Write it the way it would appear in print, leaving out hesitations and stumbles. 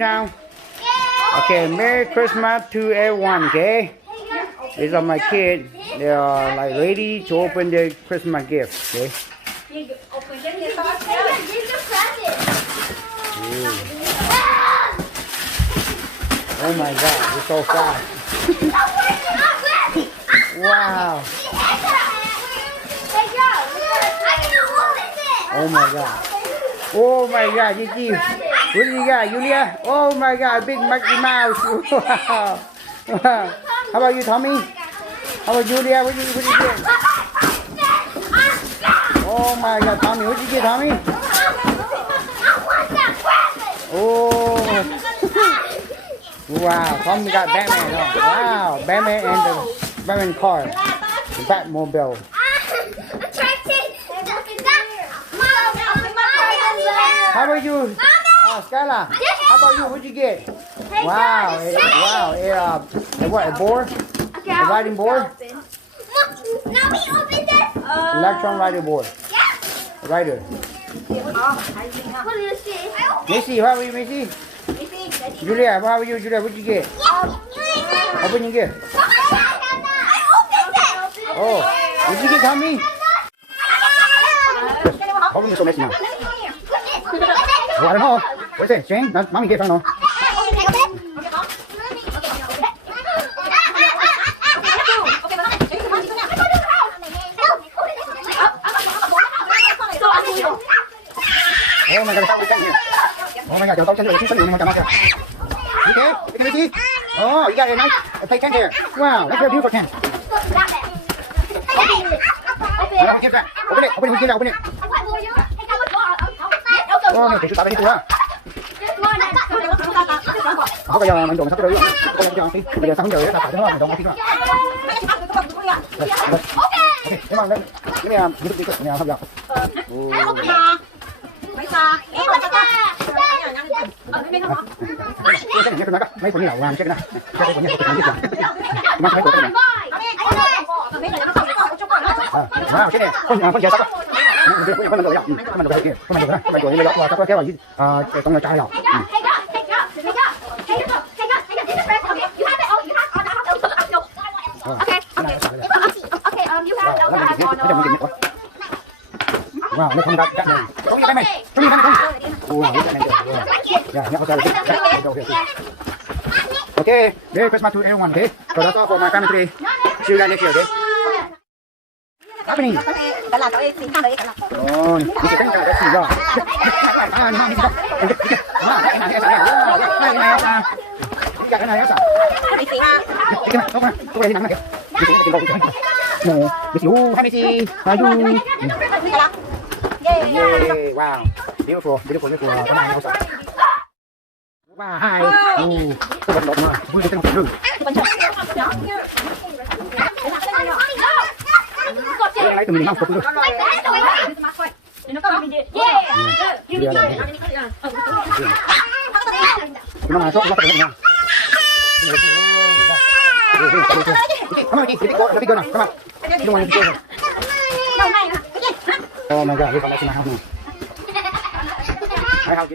Now, okay, Merry Christmas to everyone, okay? These are my kids. They are like ready to open their Christmas gifts, okay? Oh my God, it's so fast. Wow. Oh my God. Oh my God, Gigi. What do you got, Julia? Oh my God, big Mickey Mouse. Wow. Wow. How about you, Tommy? How about Julia? What did you get? Oh my God, Tommy. What did you get, Tommy? Oh. Wow, Tommy got Batman. Huh? Wow, Batman and the Batman car. The Batmobile. How about you? Skyla, how about you? What'd you get? Wow, what, a board? A riding board? Now we open this. Electron riding board. Rider. What do you see? Missy, how about you, Missy? Julia, how about you, Julia? What'd you get? Open your gift. I opened it. Oh, what'd you get, Tommy? Open is so messy now. Oh, I don't know. What's it? Shane? Mommy gave, I don't know. Oh my God, oh my God, you're talking to me. Okay, can you see? Oh, you got a nice play tent here. Wow, that's very beautiful tent. Open it, open it. Oh, no, kita tarik itu lah. Aku kayak main dong satu dari. Kalau jangan sih, dia sang jauh, tak ada lah, dong masih lah. Oke, memang ini ya, dikit-dikit ini apa ya? Ini kenapa? Mấyคนนี้เราวางใช่ไหมนะใช่คนนี้เขาทำที่อย่างมาใช้ตัวนี้ว้าวใช่เนี่ยคนเยอะสักคนมันโดดอย่างคนมันโดดอย่างคนมันโดดนะคนมันโดดนี่เลยว่าสักแค่ว่าตรงใจเราว้าวไม่ทำได้จัดเลยตรงนี้ได้ไหมตรงนี้ได้ไหมว้าวนี่ได้ไหมyeah,เขาจะOkay, Merry Christmas to everyone, okay? So that's all for my family today. See you guys next year, okay? Happening. Oh, ini kita nggak ada sih, ya. Ah, ini mana? Ah, ini ada ya. Ini ada. Ini ada ya, sa. Ini mana? Tunggu lagi mana, ya? Di sini tinggal kita. No, di sini. Hai, Messi. Maju. Yay! Wow, beautiful. Come on, Elsa. Wow, hi. Cái vận động mà, vui lên trên đường. Lấy từ mình không phục được. Nó mà sốt nó phải nha. Come on, cái big girl nào, come on. Don't want to go. Oh my God, we're gonna see my house now. My house.